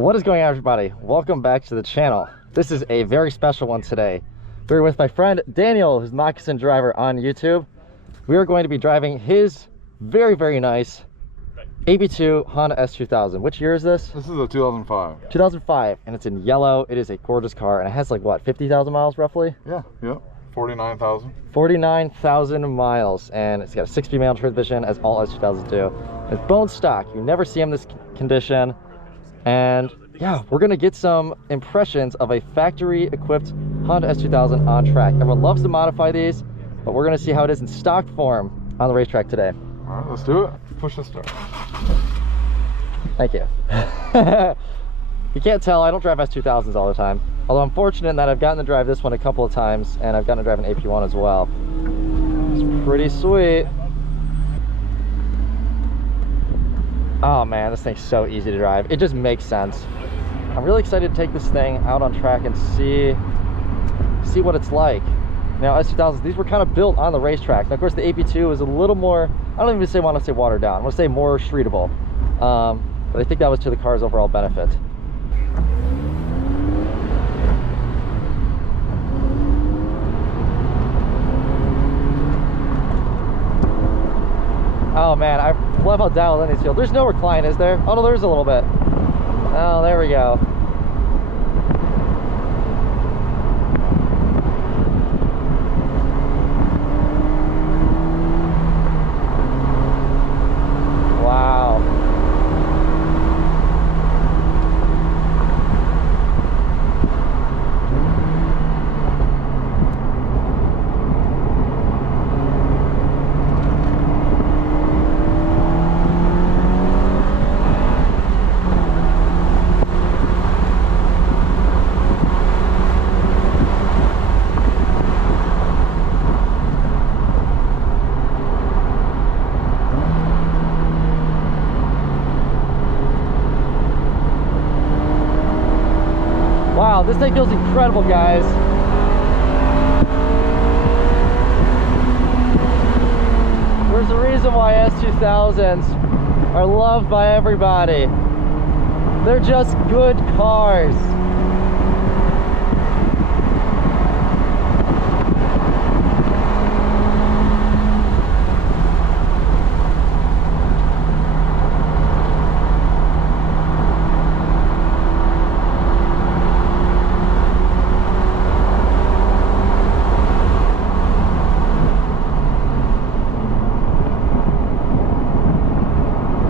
What is going on, everybody? Welcome back to the channel. This is a very special one today. We're with my friend Daniel, who's Moccasin Driver on YouTube. We are going to be driving his very nice AB2 Honda S2000. Which year is this? This is a 2005. 2005, and it's in yellow. It is a gorgeous car, and it has like what, 50,000 miles roughly? Yeah, 49,000. 49,000 miles, and it's got a 6-speed manual transmission, as all S2000s do. It's bone stock. You never see them in this condition. And yeah, we're gonna get some impressions of a factory equipped Honda S2000 on track. Everyone loves to modify these, but we're gonna see how it is in stock form on the racetrack today. All right, let's do it. Push the start. Thank you. You can't tell, I don't drive S2000s all the time. Although I'm fortunate in that I've gotten to drive this one a couple of times, and I've gotten to drive an AP1 as well. It's pretty sweet. Oh man, this thing's so easy to drive. It just makes sense. I'm really excited to take this thing out on track and see what it's like. Now, S2000s, these were kind of built on the racetrack. Now, of course, the AP2 is a little more, I don't even want to say watered down. I want to say more streetable. But I think that was to the car's overall benefit. Oh man, I love how dialed in these feel. There's no recline, is there? Oh no, there's a little bit. Oh, there we go. Wow. Wow, this thing feels incredible, guys. There's a reason why S2000s are loved by everybody. They're just good cars.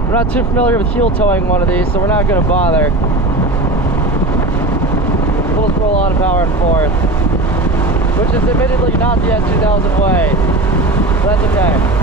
We're not too familiar with heel towing one of these, so we're not going to bother. We'll just roll on power and forth, which is admittedly not the S2000 way, but that's okay.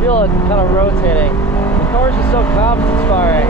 Feel it kind of rotating. The car is just so confidence inspiring.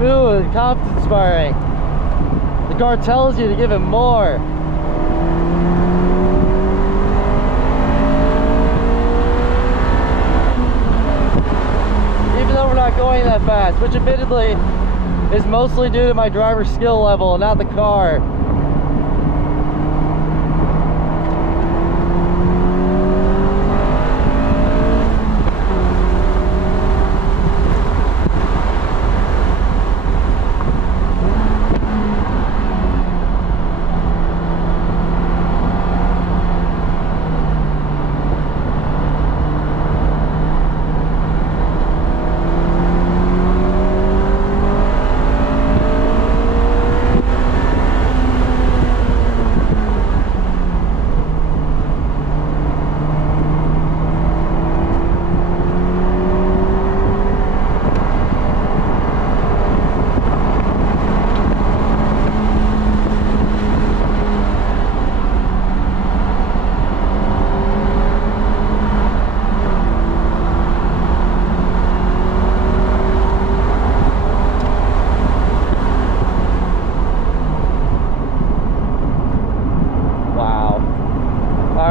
smooth and confidence inspiring. The car tells you to give it more. Even though we're not going that fast, which admittedly is mostly due to my driver's skill level, not the car.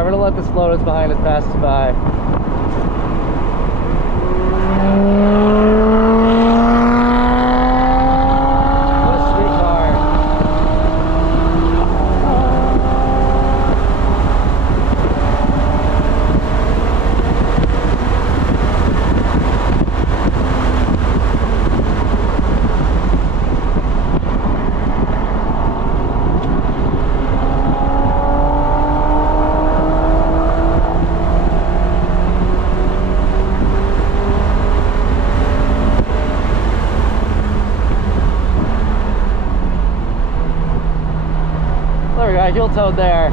We're gonna let this Lotus behind us pass us by. What a sweet car. There we go, heel-toed there.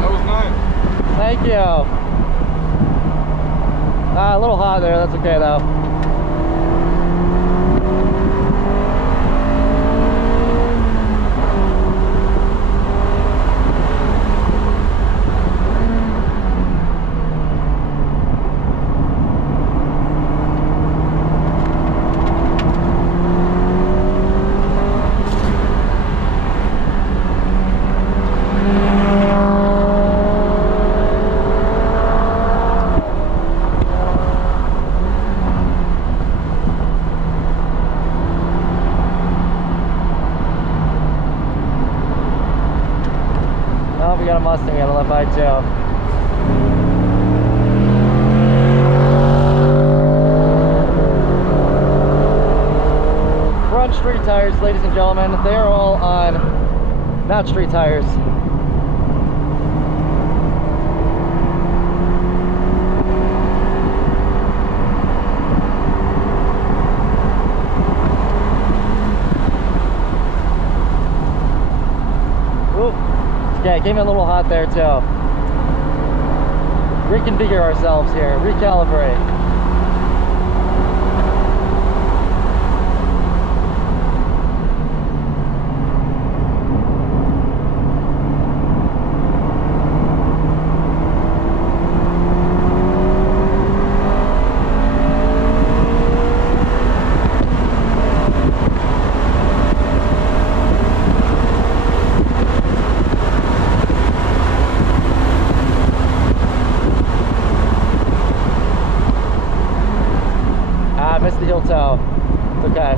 That was nice. Thank you. A little hot there, that's okay though. Oh, we got a Mustang on the left side too. We're on street tires, ladies and gentlemen. They are all on not street tires. Yeah, it came in a little hot there too. Reconfigure ourselves here, recalibrate. Missed the heel toe. It's okay.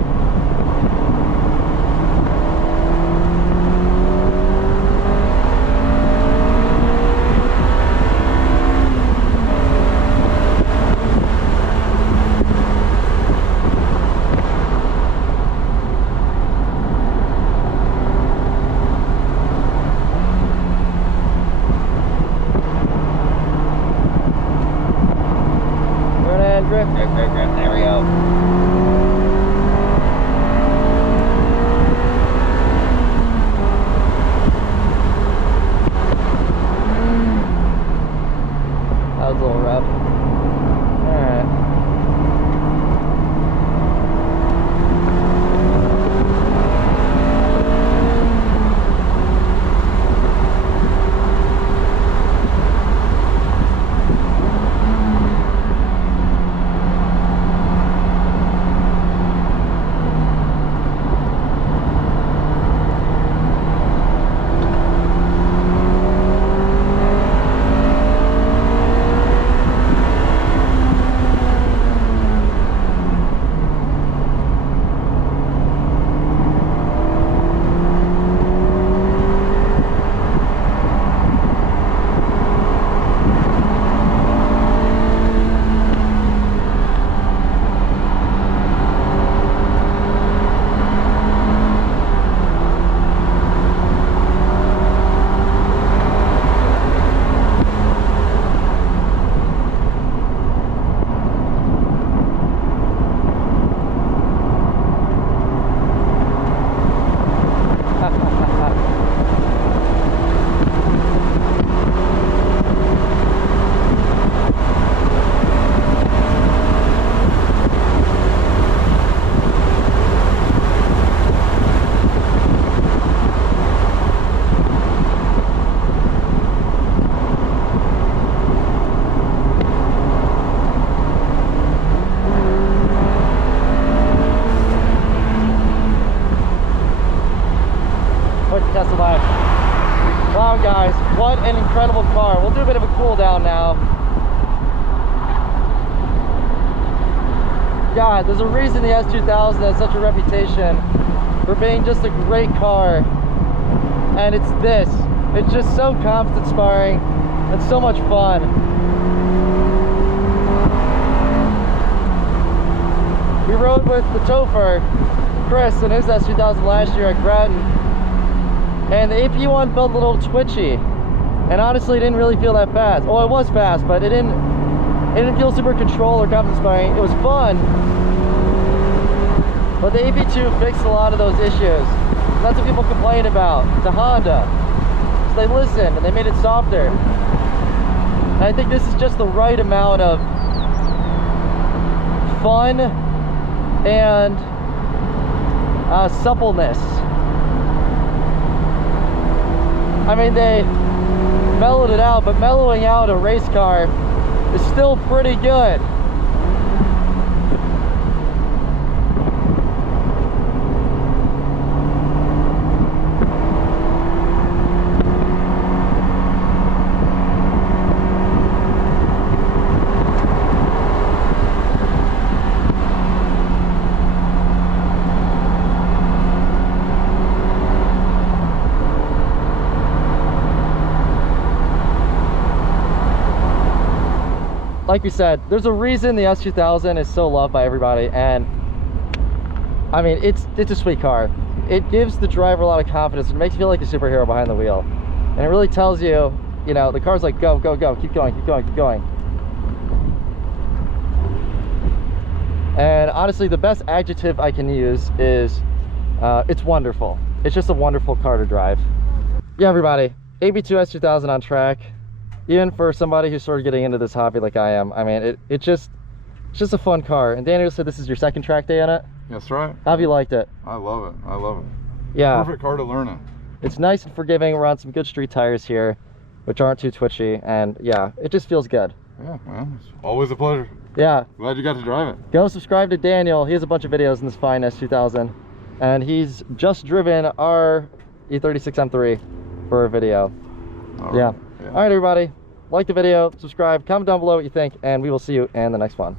Drift. There we go. That was a little rough. Alright. unbelievable car. We'll do a bit of a cool down now. God, there's a reason the S2000 has such a reputation for being just a great car. And it's this. It's just so confidence inspiring and so much fun. We rode with the chauffeur, Chris, in his S2000 last year at Grattan. And the AP1 felt a little twitchy. And honestly, it didn't really feel that fast. Oh, it was fast, but it didn't feel super controlled or confidence inspiring. It was fun. But the AP2 fixed a lot of those issues. That's what people complain about to Honda. So they listened and they made it softer. And I think this is just the right amount of fun and suppleness. I mean, they mellowed it out, but mellowing out a race car is still pretty good. Like we said, there's a reason the S2000 is so loved by everybody, and I mean, it's a sweet car. It gives the driver a lot of confidence. It makes you feel like a superhero behind the wheel, and it really tells you, you know, the car's like, go, go, go, keep going, keep going, keep going. And honestly, the best adjective I can use is it's wonderful. It's just a wonderful car to drive. Yeah, everybody, AB2 S2000 on track. Even for somebody who's sort of getting into this hobby like I am, I mean, it's just a fun car. And Daniel said this is your second track day on it? That's right. How have you liked it? I love it. I love it. Yeah. Perfect car to learn in. It's nice and forgiving. We're on some good street tires here, which aren't too twitchy. And yeah, it just feels good. Yeah, man. It's always a pleasure. Yeah. Glad you got to drive it. Go subscribe to Daniel. He has a bunch of videos in this fine S2000. And he's just driven our E36 M3 for a video. All right. Yeah. All right, everybody, like the video, subscribe, comment down below what you think, and we will see you in the next one.